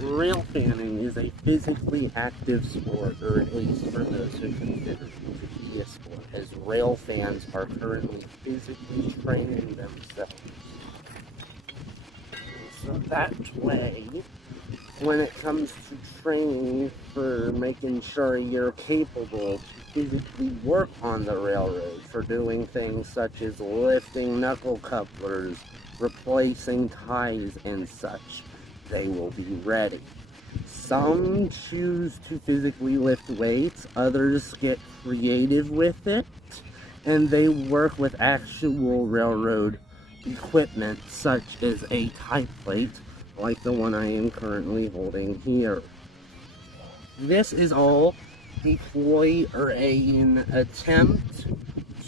Rail fanning is a physically active sport, or at least for those who consider it to be a sport, as rail fans are currently physically training themselves. So that way, when it comes to training for making sure you're capable to physically work on the railroad, for doing things such as lifting knuckle couplers, replacing ties, and such, they will be ready. Some choose to physically lift weights, others get creative with it, and they work with actual railroad equipment such as a tie plate, like the one I am currently holding here. This is all a ploy or an attempt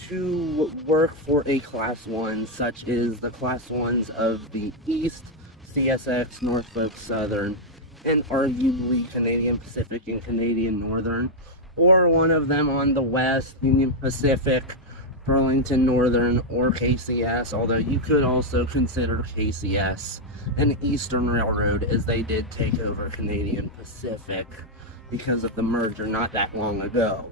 to work for a Class 1, such as the Class 1s of the East, CSX, Norfolk Southern, and arguably Canadian Pacific and Canadian Northern, or one of them on the West, Union Pacific, Burlington Northern, or KCS, although you could also consider KCS an Eastern Railroad, as they did take over Canadian Pacific because of the merger not that long ago.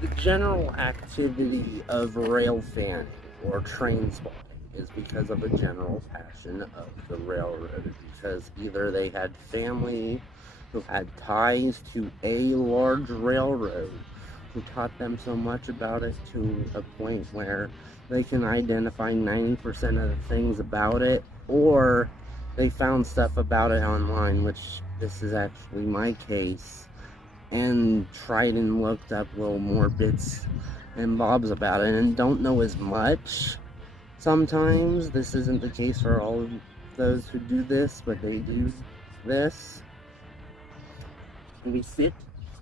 The general activity of rail fanning or train spotting is because of a general passion of the railroad, because either they had family who had ties to a large railroad who taught them so much about it to a point where they can identify 90% of the things about it, or they found stuff about it online, which this is actually my case, and tried and looked up little more bits and bobs about it and don't know as much. Sometimes this isn't the case for all of those who do this, but they do this. And we sit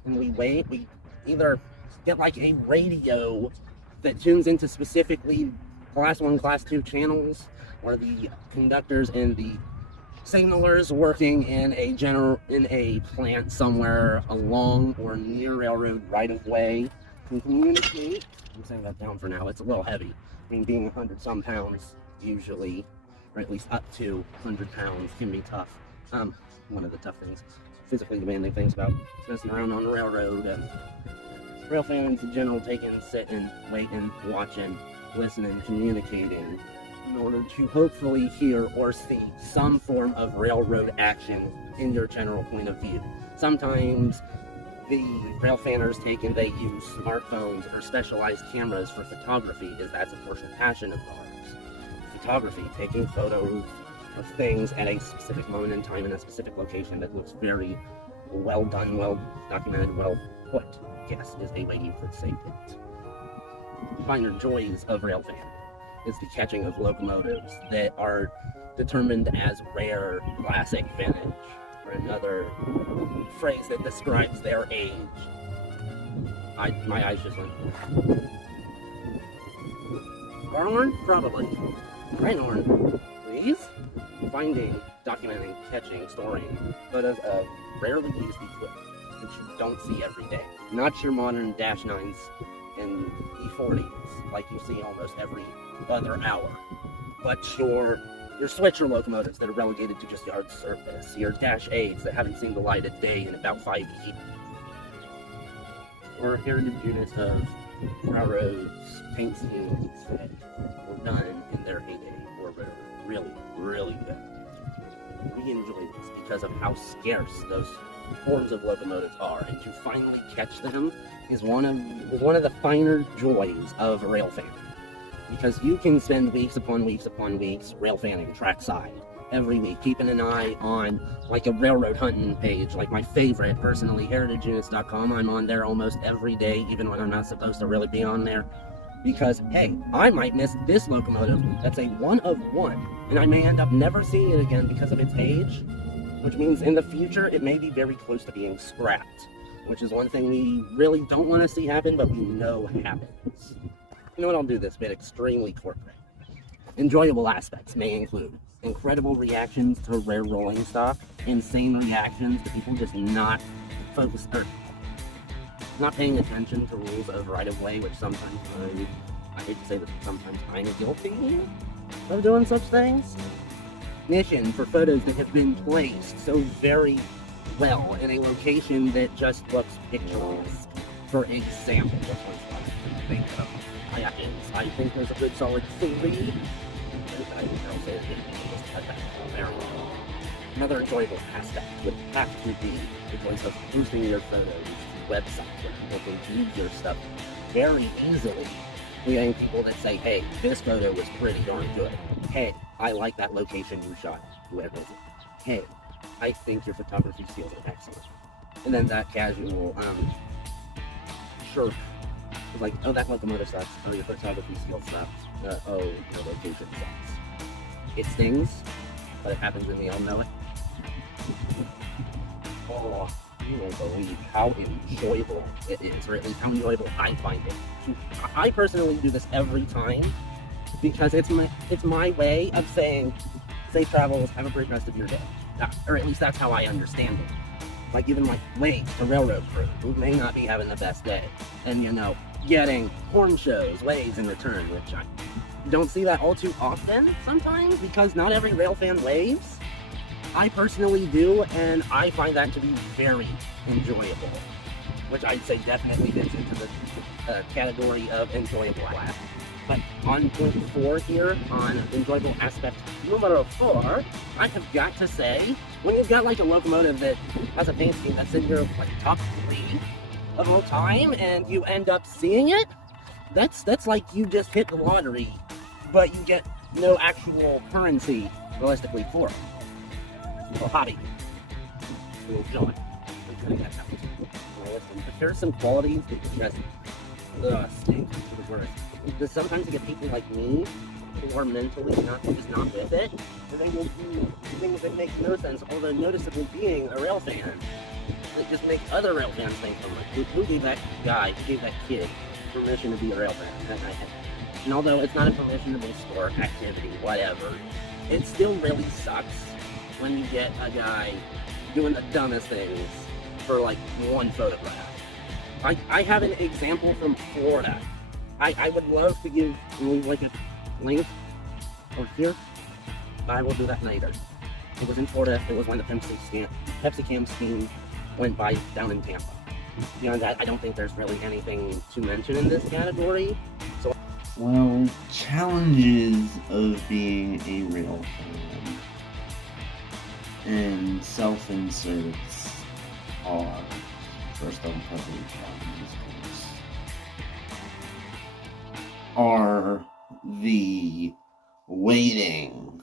and we wait. We either get like a radio that tunes into specifically Class 1, Class 2 channels, or the conductors and the signalers working in a plant somewhere along or near railroad right-of-way can communicate. I'm setting that down for now. It's a little heavy. I mean, being 100-some pounds usually, or at least up to 100 pounds, can be tough. One of the tough things, physically demanding things about messing around on the railroad. Rail fans in general, taking, sitting, waiting, watching, listening, communicating, in order to hopefully hear or see some form of railroad action in your general point of view. Sometimes the rail fanners take and they use smartphones or specialized cameras for photography, as that's a personal passion of ours. Photography, taking photos of things at a specific moment in time in a specific location that looks very well done, well documented, well put, yes, is a way you could say it. Finer joys of rail fanning is the catching of locomotives that are determined as rare classic vintage, or another phrase that describes their age. My eyes just went. Car horn? Probably. Train horn? Please? Finding, documenting, catching, storing photos of rarely used equipment that you don't see every day. Not your modern Dash 9s and E40s like you see almost every other hour, but your switcher locomotives that are relegated to just yard service, your Dash 8s that haven't seen the light of day in about 5 years, or heritage units of railroads, paint schemes that were done in their heyday or were really, really good. We enjoy this because of how scarce those forms of locomotives are, and to finally catch them is one of the finer joys of rail fanning. Because you can spend weeks upon weeks upon weeks rail fanning trackside every week, keeping an eye on like a railroad hunting page, like my favorite personally, heritageunits.com. I'm on there almost every day, even when I'm not supposed to really be on there, because hey, I might miss this locomotive that's a one of one, and I may end up never seeing it again because of its age, which means in the future it may be very close to being scrapped, which is one thing we really don't want to see happen, but we know happens. You know what, I'll do this bit extremely corporate. Enjoyable aspects may include incredible reactions to rare rolling stock, insane reactions to people just not focused or not paying attention to rules of right of way, which sometimes I hate to say this, but sometimes I'm guilty of doing such things. Ignition for photos that have been placed so very well in a location that just looks picturesque. For example, this one's one I can think of. I think there's a good solid 3. Another enjoyable aspect would have to be the choice of boosting your photos to websites where people can view your stuff very easily. We getting people that say, hey, this photo was pretty darn good. Hey, I like that location you shot, whoever it is. Hey, I think your photography skills are excellent. And then that casual, sure, like, oh, that locomotive sucks. Oh, your photography skills sucks. Oh, your location sucks. It stings, but it happens and we all know it. Oh, you won't believe how enjoyable it is, or at least how enjoyable I find it. I personally do this every time because it's my way of saying, safe travels, have a great rest of your day. Or at least that's how I understand it. Like even like waves to railroad crew who may not be having the best day, and getting horn shows, waves in return, which I don't see that all too often sometimes because not every rail fan waves. I personally do, and I find that to be very enjoyable, which I'd say definitely fits into the category of enjoyable. But on point 4 here, on enjoyable aspect number 4, I have got to say, when you've got like a locomotive that has a paint scheme that's in your like top 3 of all time, and you end up seeing it, that's like you just hit the lottery, but you get no actual currency realistically for it. A hobby. We'll join. But here's some qualities that just stink to the worst. Because sometimes you get people like me who are mentally not with it, and they will do things that make no sense, although noticeably being a rail fan. It just makes other rail fans think, oh my, who gave that guy, who gave that kid permission to be a rail fan? That kind of thing. And although it's not a permissionable sport, activity, whatever, it still really sucks when you get a guy doing the dumbest things for like one photograph. I have an example from Florida. I would love to give like a link over here, but I will do that later. It was in Florida. It was when the Pepsi Cam scheme went by down in Tampa. Beyond that, I don't think there's really anything to mention in this category. So, well, challenges of being a rail fan and self-inserts are, first I'll probably challenges are the waiting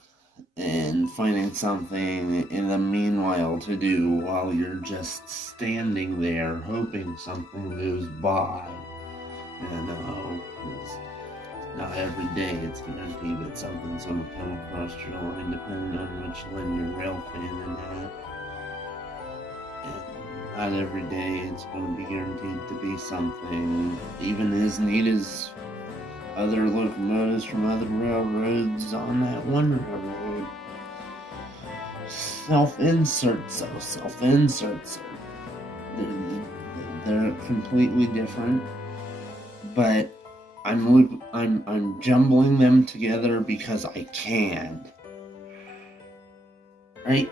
and finding something in the meanwhile to do while you're just standing there hoping something goes by. Not every day it's guaranteed that something's going to come across your line, depending on which line you're rail fanning at. And not every day it's going to be guaranteed to be something even as neat as other locomotives from other railroads on that one railroad. Self-inserts, they're completely different, but I'm jumbling them together because I can. Right?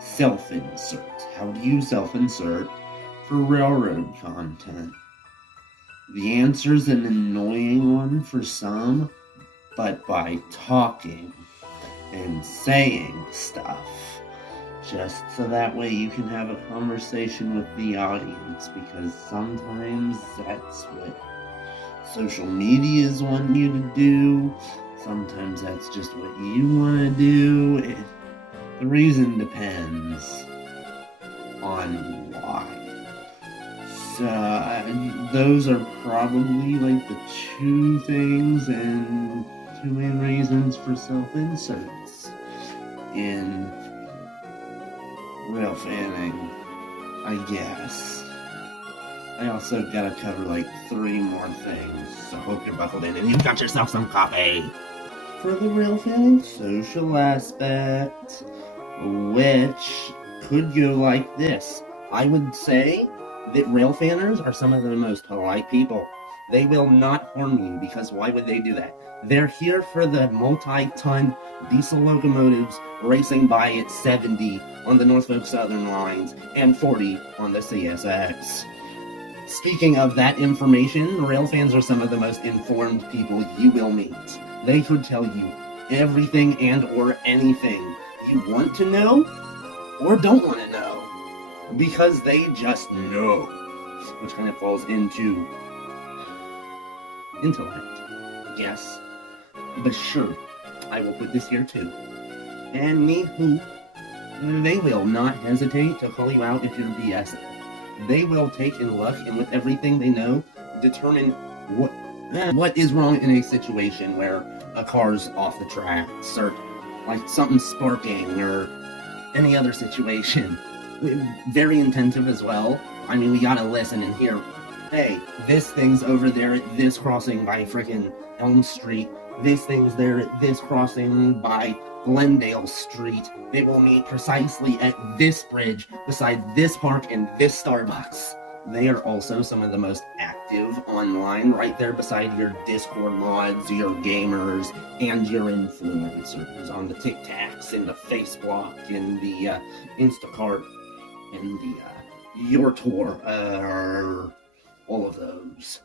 Self-insert. How do you self-insert for railroad content? The answer's an annoying one for some, but by talking and saying stuff, just so that way you can have a conversation with the audience, because sometimes that's what social medias want you to do, sometimes that's just what you want to do. The reason depends on why. So those are probably like the 2 things and 2 main reasons for self-inserts in rail fanning, I guess. I also gotta cover like 3 more things, so hope you're buckled in and you've got yourself some coffee. For the railfanning social aspect, which could go like this. I would say that railfanners are some of the most polite people. They will not harm you, because why would they do that? They're here for the multi-ton diesel locomotives racing by at 70 on the Norfolk Southern lines and 40 on the CSX. Speaking of that information, railfans are some of the most informed people you will meet. They could tell you everything and or anything you want to know or don't want to know, because they just know, which kind of falls into intellect, yes. But sure, I will put this here too. Anywho, they will not hesitate to call you out if you're BSing. They will take and look, and with everything they know, determine what is wrong in a situation where a car's off the tracks, or like something sparking, or any other situation. Very attentive as well. I mean, we gotta listen and hear, hey, this thing's over there at this crossing by frickin' Elm Street. This thing's there at this crossing by Glendale Street. They will meet precisely at this bridge, beside this park and this Starbucks. They are also some of the most active online, right there beside your Discord mods, your gamers, and your influencers on the TikToks and the Facebook and the Instacart and the Your Tour, all of those.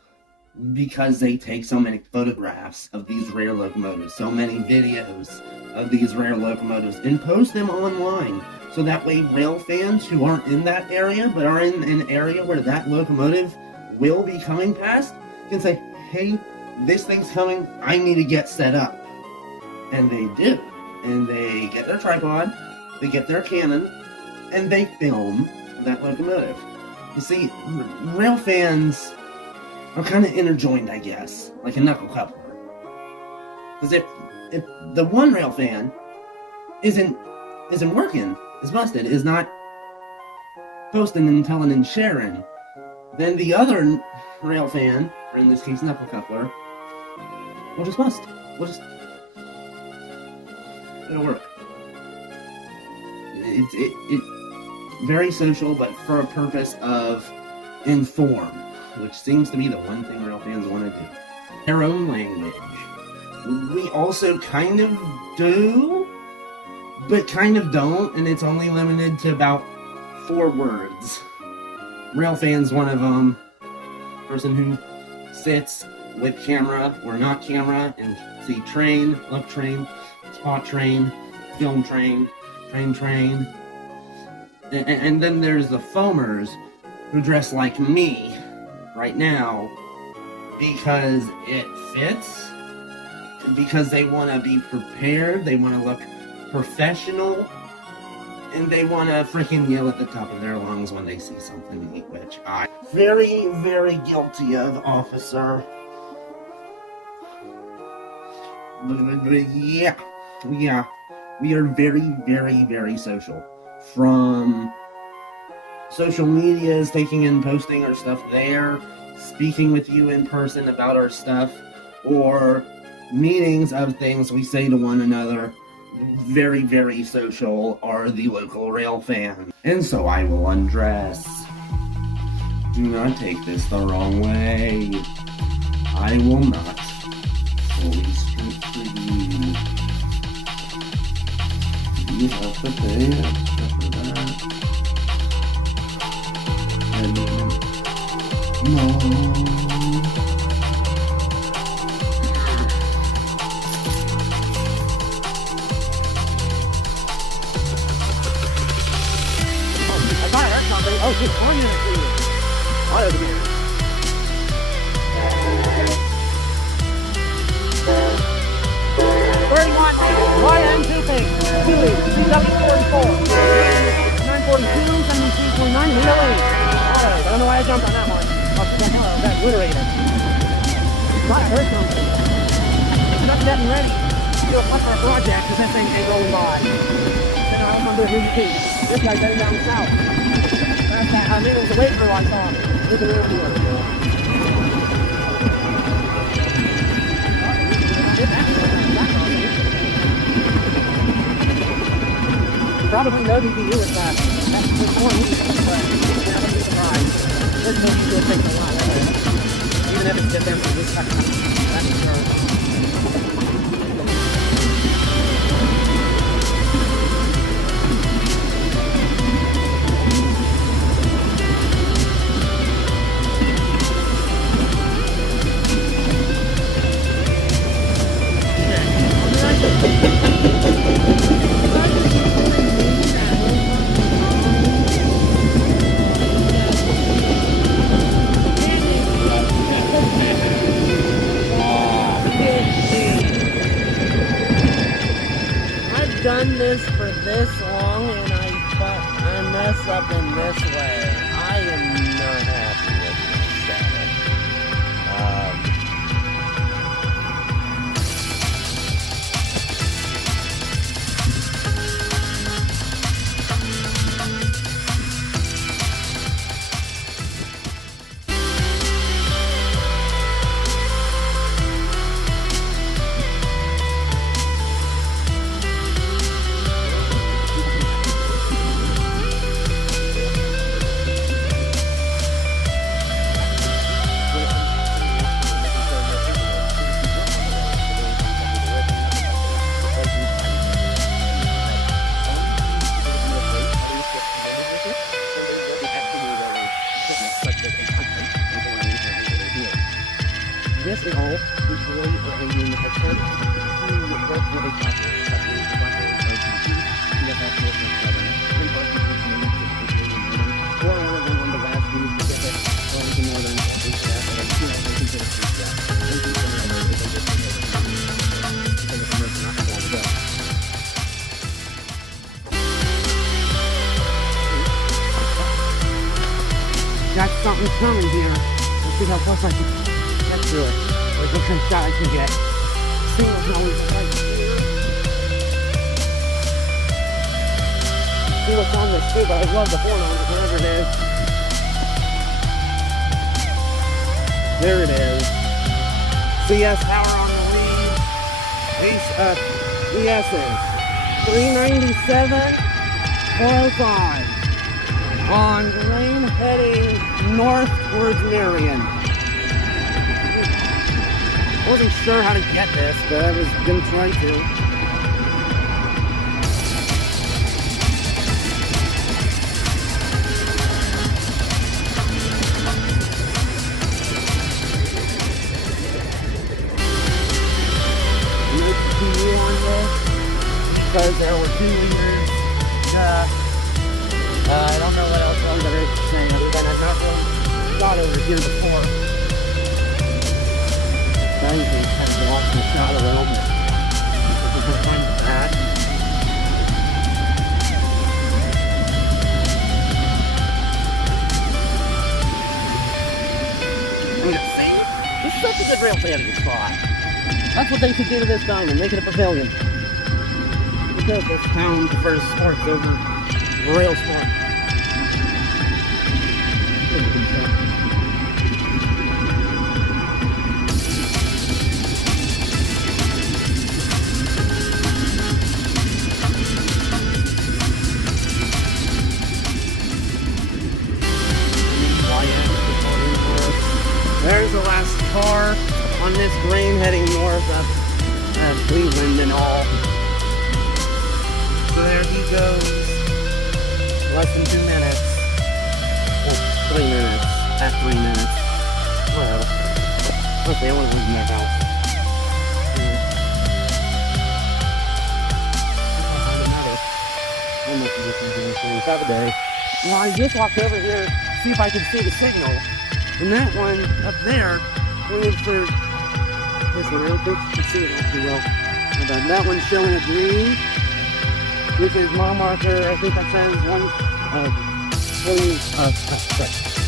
Because they take so many photographs of these rare locomotives, so many videos of these rare locomotives, and post them online. So that way rail fans who aren't in that area, but are in an area where that locomotive will be coming past, can say, hey, this thing's coming, I need to get set up. And they do. And they get their tripod, they get their Canon, and they film that locomotive. You see, rail fans are kind of interjoined, I guess, like a knuckle coupler. Because if the one rail fan isn't working, is busted, is not posting and telling and sharing, then the other rail fan, or in this case knuckle coupler, will just bust. It'll work. It's very social, but for a purpose of inform, which seems to be the one thing rail fans want to do. Their own language. We also kind of do, but kind of don't, and it's only limited to about 4 words. Rail fans, one of them. Person who sits with camera or not camera and see train, look train, spot train, film train, train. And then there's the foamers who dress like me right now because it fits, because they want to be prepared, they want to look professional, and they want to freaking yell at the top of their lungs when they see something neat, which I'm very, very guilty of, officer. Yeah, we are very, very, very social. From social medias, taking and posting our stuff there, speaking with you in person about our stuff, or meetings of things we say to one another. Very, very social are the local rail fans. And so I will undress. Do not take this the wrong way. I will not fully strip for you. You have to pay extra for that. And no. Oh, just one unit for you. I have here. YN2 thing. Philly, CW44. 942, 73.9, Lily. I don't know why I jumped on that one. Oh, that obliterated. Not her company. It's not getting ready to do a push for a project because that thing ain't rolling by. Then I'm under the VP. This guy's heading down south. I mean, it was a wait for like look around here. Probably no DPU with that. That's just more easy, but I wouldn't be surprised. This maybe still takes a lot, even if it's just empty. This that's done this for this long, and I mess up in this way. I am not happy with this This is all usually in attempt to work with a got something coming here. Let's see how close I can get to it. Like what kind of shot I can get. See what's always right. See what's on this too, but I love the horn on it, whatever it is. There it is. CS power on the lead. ES's 397, 405. On grain heading north towards Marion. I wasn't sure how to get this, but I was going to try to. No PU on this, because there were 2 liters. I don't know what else there is to say other than I've not really got over here before. I think kind of blocks the shot around it. This is the time for that. See? This is such a good rail fanning spot. That's what they should do to this diamond, make it a pavilion. Because this town prefers sports over rail sport. There's the last car on this grain heading north of Cleveland and all. So there he goes. Less than 2 minutes. Oh, 3 minutes. At 3 minutes. Whatever. Plus they always leave in their house. Have a day. Well, I just walked over here to see if I could see the signal. And that one up there, waiting for this one. I don't think you can see it all too well. But that one's showing a green, which is mile marker. I think that says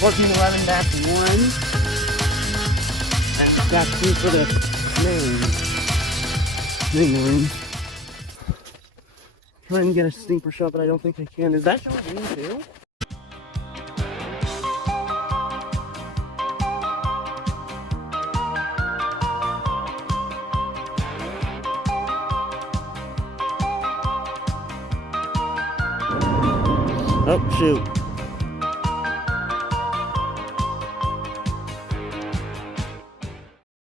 1411-1. And that's 2 for the main room. Trying to get a steeper shot, but I don't think I can. Is that showing green too? Oh, shoot.